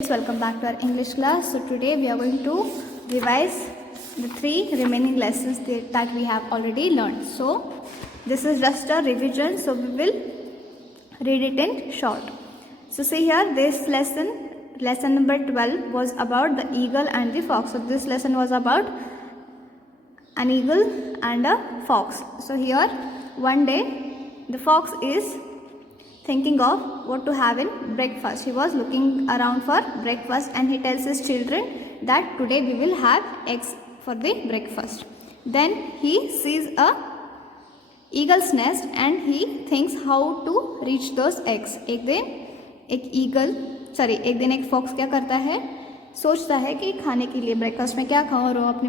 Welcome back to our English class. So today we are going to revise the 3 remaining lessons that we have already learned. So this is just a revision, so we will read it in short. So see here, this lesson number 12 was about the eagle and the fox. So this lesson was about an eagle and a fox. So here one day the fox is thinking of what to have in breakfast. He was looking around for breakfast and he tells his children that today we will have eggs for the breakfast. Then he sees a eagle's nest and he thinks how to reach those eggs. एक दिन एक fox क्या करता है, सोचता है कि खाने के लिए ब्रेकफास्ट में क्या खाऊं, और वो अपने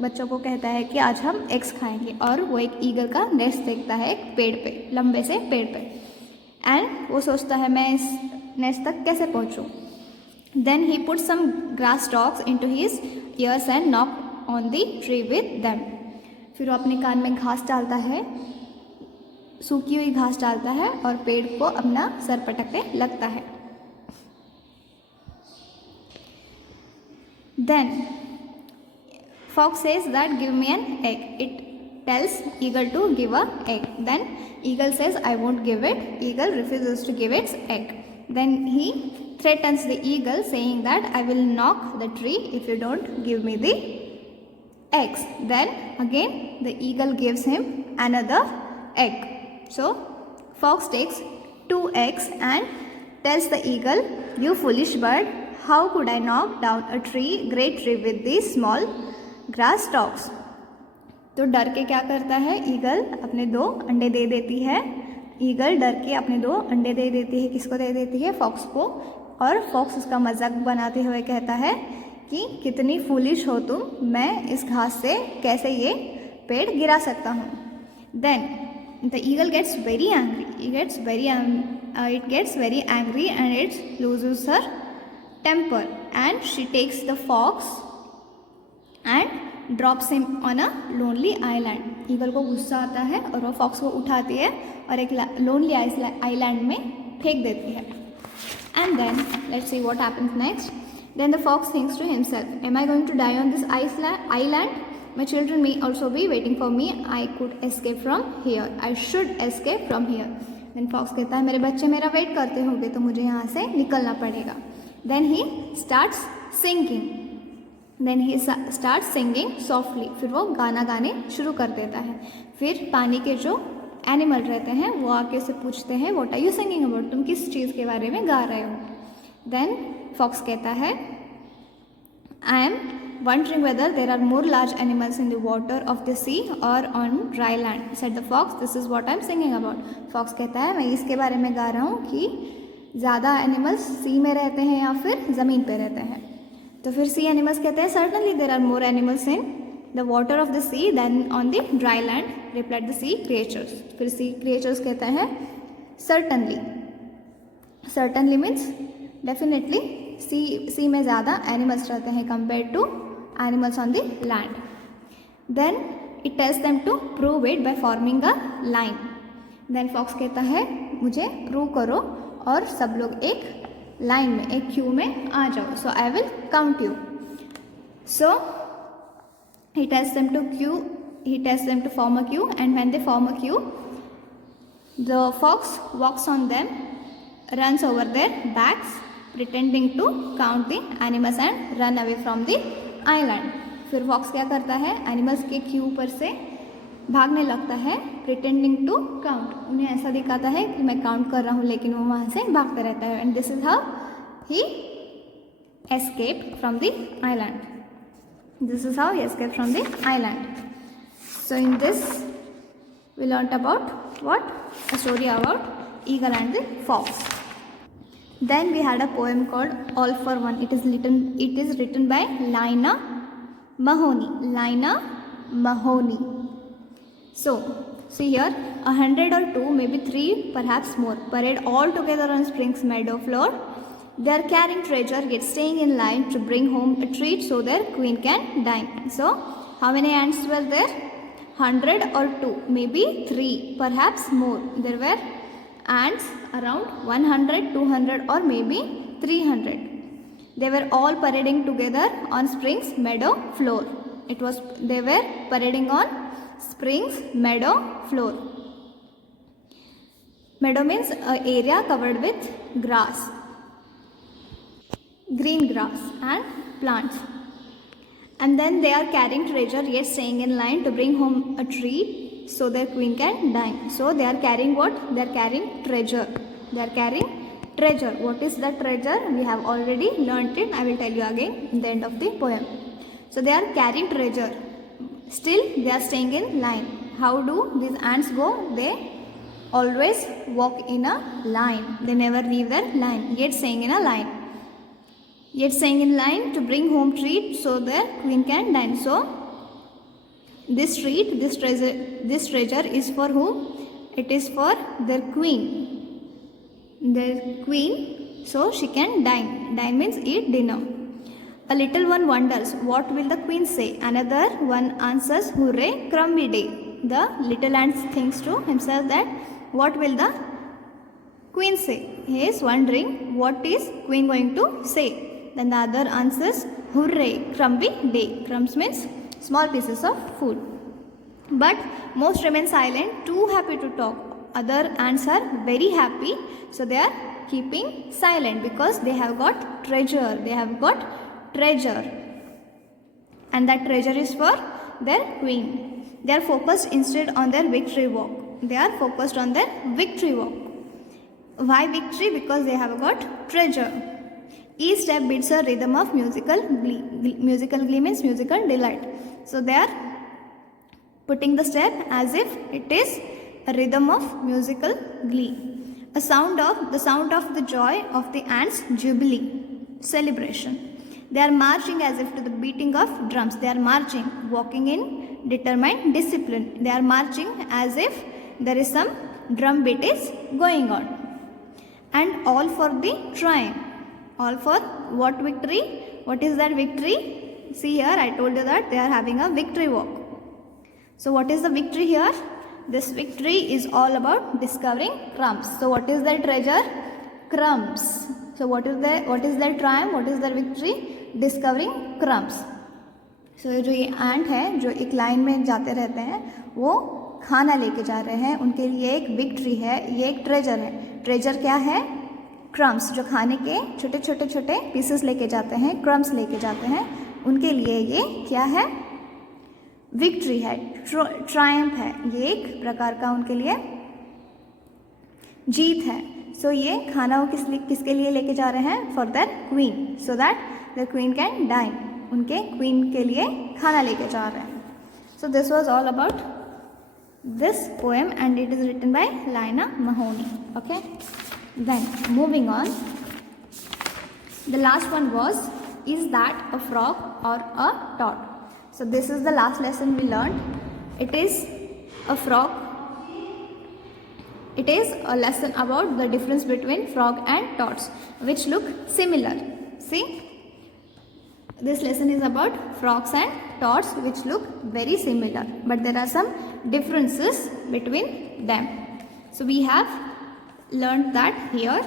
बच्चों को कहता है कि आज हम एग्स खाएंगे. और वो एक ईगल का नेस्ट देखता है एक पेड़ पे, लंबे से पेड़ पे, एंड वो सोचता है मैं इस नेस्ट तक कैसे पहुंचूं. Then he put some grass stalks into his ears and knock on the tree with them. फिर वो अपने कान में घास डालता है, सूखी हुई घास डालता है और पेड़ को अपना सर पटकने लगता है. Then fox says that give me an egg. It tells eagle to give a egg. Then eagle says I won't give it. Eagle refuses to give its egg. Then he threatens the eagle saying that I will knock the tree if you don't give me the eggs. Then again the eagle gives him another egg. So fox takes 2 eggs and tells the eagle, you foolish bird, how could I knock down a great tree with these small grass stalks. तो डर के क्या करता है, eagle अपने 2 अंडे दे देती है. ईगल डर के अपने 2 अंडे दे देती है. किसको दे देती है? फॉक्स को. और फॉक्स उसका मजाक बनाते हुए कहता है कि कितनी फूलिश हो तुम, मैं इस घास से कैसे ये पेड़ गिरा सकता हूँ. Then the eagle gets very angry. it gets very angry and it loses her temper and she takes the fox and drops him on a lonely island. Eagle को गुस्सा आता है और वो फॉक्स को उठाती है और एक लोनली आइलैंड में फेंक देती है. And then let's see what happens next. Then the fox thinks to himself, am I going to die on this island, my children may also be waiting for me, I could escape from here, I should escape from here. Then fox कहता है मेरे बच्चे मेरा wait करते होंगे तो मुझे यहाँ से निकलना पड़ेगा. Then he starts singing. Then he start singing softly. फिर वो गाना गाने शुरू कर देता है. फिर पानी के जो एनिमल रहते हैं वो आके से पूछते हैं what are you singing about, तुम किस चीज़ के बारे में गा रहे हो. देन फॉक्स कहता है I am wondering whether there are more large animals in the water of the sea और on dry land. Said the fox, this is what I am singing about. Fox कहता है मैं इसके बारे में गा रहा हूँ कि ज़्यादा एनिमल्स सी में रहते हैं या फिर ज़मीन पर रहते हैं. तो फिर सी एनिमल्स कहते हैं certainly there are more animals in the water of the sea than on the dry land, replied the sea creatures. फिर सी क्रिएचर्स कहते हैं certainly. Certainly means definitely sea में ज़्यादा एनिमल्स रहते हैं compare to animals on the land. Then it tells them to prove it by forming a line. Then fox कहता है मुझे प्रूव करो और सब लोग एक लाइन में, एक क्यू में आ जाओ. So I will count you. So he tells them to form a queue, and when they form a queue, the fox walks on them, runs over their backs pretending to count the animals and run away from the island. फिर fox क्या करता है, animals के Q पर से भागने लगता है, pretending to count. उन्हें ऐसा दिखाता है कि मैं काउंट कर रहा हूँ, लेकिन वो वहाँ से भागता रहता है. And this is how he escaped from the island. This is how he escaped from the island. So in this we learnt about what? A story about eagle and the fox. Then we had a poem called All for One. It is written by Lina Mahoney. So see here, 100 or 2, maybe 3, perhaps more, parade all together on spring's meadow floor. They are carrying treasure, yet staying in line to bring home a treat so their queen can dine. So how many ants were there? 100 or 2, maybe 3, perhaps more. There were ants around 100, 200 or maybe 300. They were all parading together on Spring's meadow floor. They were parading on Spring's meadow floor. Meadow means an area covered with grass, green grass and plants. And then they are carrying treasure, yet staying in line to bring home a treat so their queen can dine. So they are carrying what? They are carrying treasure. They are carrying treasure. What is the treasure? We have already learnt it. I will tell you again in the end of the poem. So they are carrying treasure. Still they are staying in line. How do these ants go? They always walk in a line. They never leave their line. Yet staying in a line. Yet staying in line to bring home treat so their queen can dine. So this treat, this treasure is for whom? It is for their queen. Their queen, so she can dine. Dine means eat dinner. A little one wonders, what will the queen say? Another one answers, hooray, crumby day. The little ant thinks to himself that what will the queen say? He is wondering what is queen going to say. Then the other answers, hooray, crumby day. Crumbs means small pieces of food. But most remain silent, too happy to talk. Other ants are very happy, so they are keeping silent because they have got treasure. They have got treasure. And that treasure is for their queen. They are focused instead on their victory walk. They are focused on their victory walk. Why victory? Because they have got treasure. Each step beats a rhythm of musical glee. Musical glee means musical delight. So they are putting the step as if it is a rhythm of musical glee. The sound of the joy of the ants' jubilee, celebration. They are marching as if to the beating of drums. They are marching, walking in determined discipline. They are marching as if there is some drum beat is going on. And all for the triumph. All for what victory? What is that victory? See here, I told you that they are having a victory walk. So what is the victory here? This victory is all about discovering crumbs. So what is their treasure? Crumbs. So what is their triumph? What is their victory? Discovering crumbs. So जो ये ant है, जो एक line में जाते रहते हैं, वो खाना लेके जा रहे हैं. उनके लिए एक विक्ट्री है, ये एक ट्रेजर है. ट्रेजर क्या है? क्रम्स, जो खाने के छोटे छोटे छोटे पीसेस लेके जाते हैं, क्रम्स लेके जाते हैं, उनके लिए ये क्या है? विक्ट्री है, ट्रायम्फ है. ये एक प्रकार का उनके लिए जीत है. सो ये खाना वो किसके लिए लेके जा रहे हैं? For their queen, so that the queen can dine. उनके क्वीन के लिए खाना लेके जा रहे हैं. So this was all about this poem and it is written by Laina Mahoney. Okay, then moving on, the last one was, is that a frog or a toad? So this is the last lesson we learned. It is a frog. It is a lesson about the difference between frog and toads, which look similar. See, this lesson is about frogs and toads which look very similar, but there are some differences between them. So we have learned that here.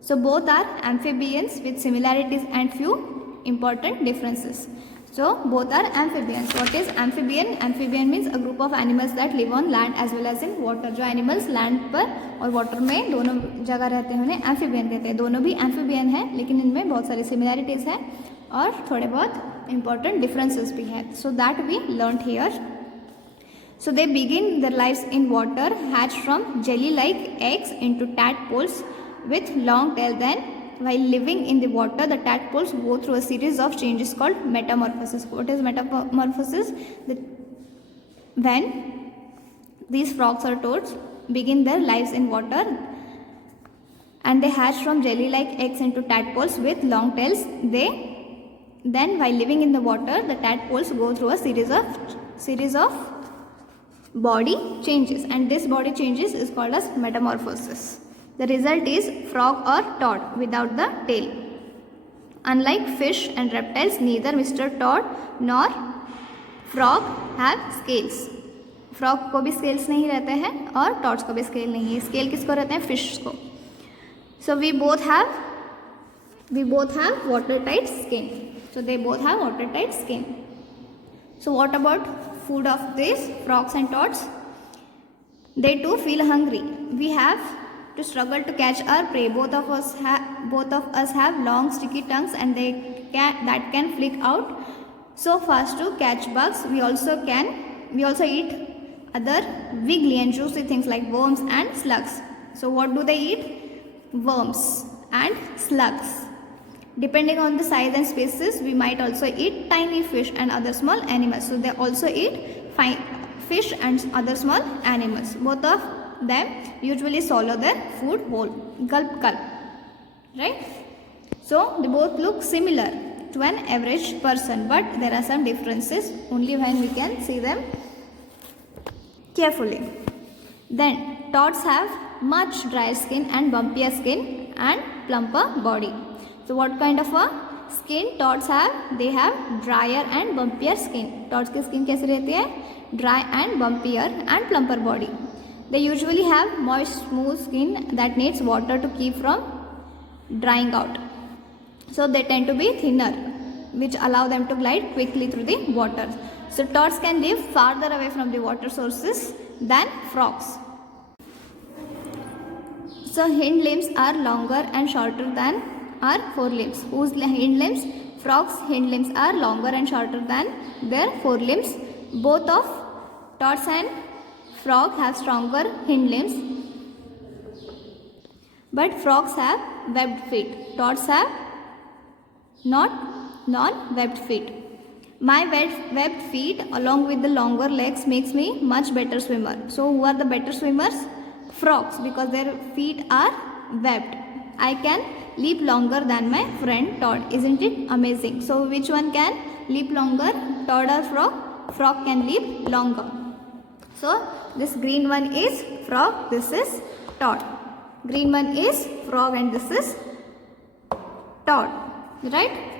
So both are amphibians with similarities and few important differences. So both are amphibians. What is amphibian? Amphibian means a group of animals that live on land as well as in water. जो animals land पर और water में दोनों जगह रहते हैं उन्हें amphibian कहते हैं. दोनों भी amphibian हैं, लेकिन इनमें बहुत सारी similarities हैं और थोड़े बहुत important differences भी हैं. So that we learned here. So they begin their lives in water, hatch from jelly-like eggs into tadpoles with long tail. Then, while living in the water, the tadpoles go through a series of changes called metamorphosis. What is metamorphosis? When these frogs or toads begin their lives in water and they hatch from jelly-like eggs into tadpoles with long tails, then while living in the water, the tadpoles go through a series of body changes, and this body changes is called as metamorphosis. The result is frog or toad without the tail. Unlike fish and reptiles, neither Mr. Toad nor frog have scales. frog को भी scales नहीं रहते हैं और toads को भी scale नहीं है. scale किसको रहते हैं? fish को. So we both have we both have watertight skin. So they both have watertight skin. So what about food of these frogs and toads? They too feel hungry. We have to struggle to catch our prey. Both of us have long sticky tongues, and that can flick out so fast to catch bugs. We also eat other wiggly and juicy things like worms and slugs. So what do they eat? Worms and slugs. Depending on the size and species, we might also eat tiny fish and other small animals. So they also eat fish and other small animals. Both of them usually swallow their food whole. Gulp, gulp. Right? So they both look similar to an average person, but there are some differences only when we can see them carefully. Then toads have much drier skin and bumpier skin and plumper body. So what kind of a skin toads have? They have drier and bumpier skin. Toads की skin कैसे रहती है? Dry and bumpier and plumper body. They usually have moist, smooth skin that needs water to keep from drying out. So they tend to be thinner, which allow them to glide quickly through the water. So toads can live farther away from the water sources than frogs. So hind limbs are longer and shorter than our forelimbs. Whose hind limbs? Frogs' hind limbs are longer and shorter than their forelimbs. Both of toads and frog have stronger hind limbs, but frogs have webbed feet. Toads have non-webbed feet. My webbed feet along with the longer legs makes me much better swimmer. So who are the better swimmers? Frogs, because their feet are webbed. I can leap longer than my friend toad. Isn't it amazing? So which one can leap longer, toad or frog? Frog can leap longer. So this green one is frog, this is toad. Green one is frog and this is toad, right?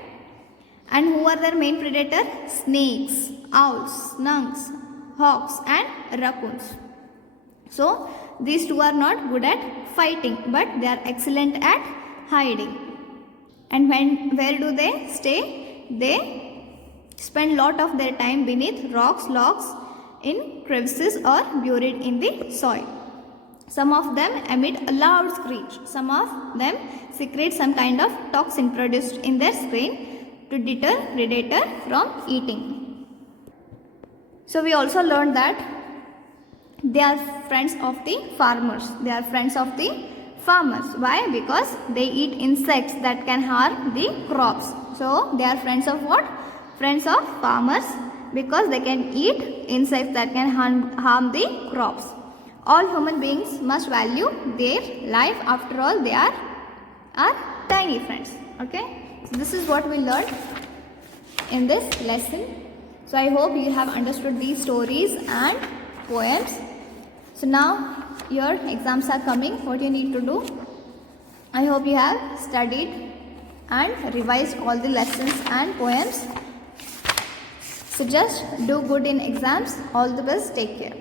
And who are their main predator? Snakes, owls, skunks, hawks and raccoons. So these two are not good at fighting, but they are excellent at hiding. And where do they stay? They spend lot of their time beneath rocks, logs, in crevices or buried in the soil. Some of them emit a loud screech. Some of them secrete some kind of toxin produced in their skin to deter predator from eating. So we also learned that they are friends of the farmers. They are friends of the farmers. Why? Because they eat insects that can harm the crops. So they are friends of what? Friends of farmers, because they can eat insects that can harm the crops. All human beings must value their life. After all, they are our tiny friends. Okay? So this is what we learned in this lesson. So I hope you have understood these stories and poems. So now your exams are coming. What you need to do? I hope you have studied and revised all the lessons and poems. So just do good in exams. All the best. Take care.